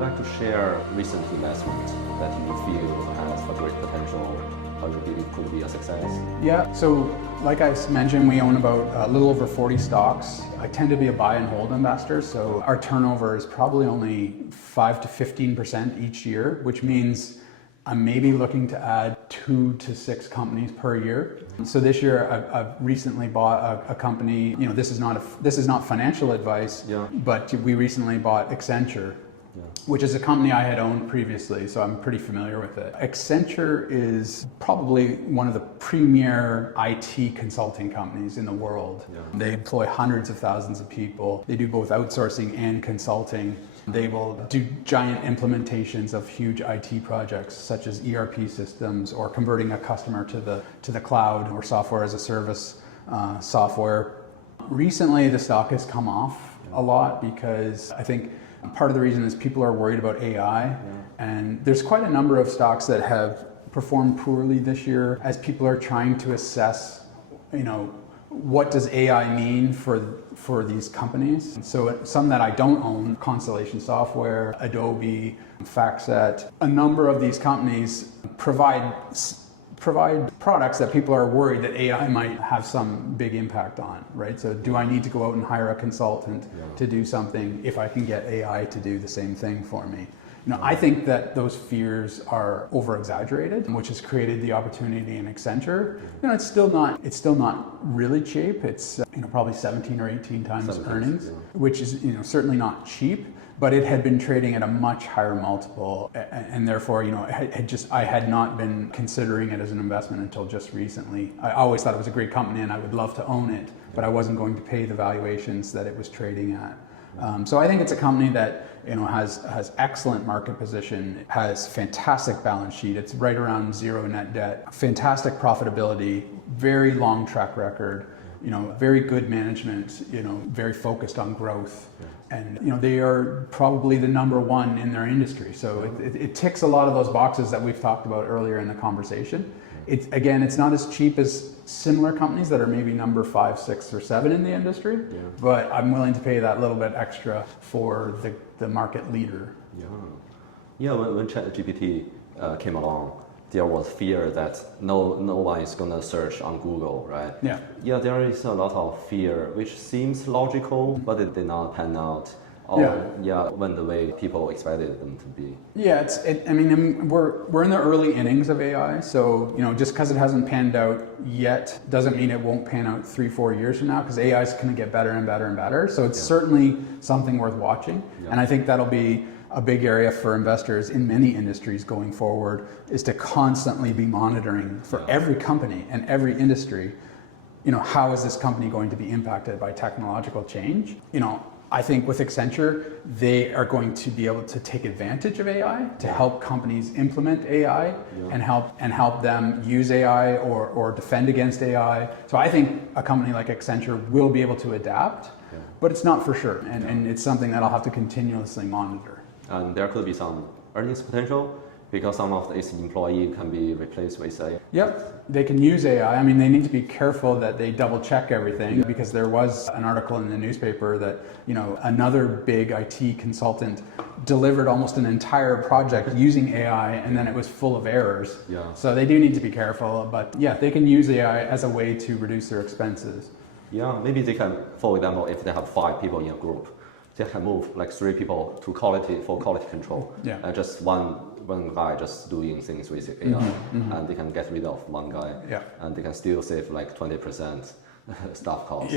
you like to share recent investment that you feel has a great potential, how you believe it could be a success? Yeah, so like I mentioned, we own about a little over 40 stocks. I tend to be a buy and hold investor, so our turnover is probably only 5 to 15% each year, which means I'm maybe looking to add 2 to 6 companies per year. So this year I've recently bought a company. You know, this is not financial advice, but we recently bought Accenture, which is a company I had owned previously, so I'm pretty familiar with it. Accenture is probably one of the premier IT consulting companies in the world. They employ hundreds of thousands of people. They do both outsourcing and consulting. They will do giant implementations of huge IT projects such as ERP systems or converting a customer to the cloud or software as a service software. Recently, the stock has come off a lot because I think part of the reason is people are worried about AI, and there's quite a number of stocks that have performed poorly this year as people are trying to assess, you know, what does AI mean for these companies. And so some that I don't own, Constellation Software, Adobe, FactSet, a number of these companies provide products that people are worried that AI might have some big impact on, right? So do I need to go out and hire a consultant to do something if I can get AI to do the same thing for me? You know, I think that those fears are over-exaggerated, which has created the opportunity in Accenture. You know, it's still not really cheap. It's probably 17 or 18 times earnings, which is certainly not cheap. But it had been trading at a much higher multiple, and therefore, I had not been considering it as an investment until just recently. I always thought it was a great company and I would love to own it, but I wasn't going to pay the valuations that it was trading at. So I think it's a company that has excellent market position, has fantastic balance sheet. It's right around zero net debt, fantastic profitability, very long track record, very good management, very focused on growth. And they are probably the number one in their industry. So it ticks a lot of those boxes that we've talked about earlier in the conversation. It's not as cheap as similar companies that are maybe number 5, 6, or 7 in the industry, but I'm willing to pay that little bit extra for the market leader. When ChatGPT came along, there was fear that no one is going to search on Google, right? There is a lot of fear, which seems logical, but it did not pan out. When the way people expected them to be. We're in the early innings of AI, so just because it hasn't panned out yet doesn't mean it won't pan out 3-4 years from now, because AI is going to get better and better and better. So it's certainly something worth watching, and I think that'll be a big area for investors in many industries going forward, is to constantly be monitoring for every company and every industry, how is this company going to be impacted by technological change? I think with Accenture, they are going to be able to take advantage of AI to help companies implement AI and help them use AI or defend against AI. So I think a company like Accenture will be able to adapt, but it's not for sure. And it's something that I'll have to continuously monitor. And there could be some earnings potential because some of its employees can be replaced with AI. They can use AI. They need to be careful that they double check everything, because there was an article in the newspaper that another big IT consultant delivered almost an entire project using AI, and then it was full of errors. So they do need to be careful, but they can use AI as a way to reduce their expenses. Maybe they can, for example, if they have 5 people in a group, they can move like 3 people to quality control, and just one guy just doing things with AI, and they can get rid of one guy, and they can still save like 20% staff costs.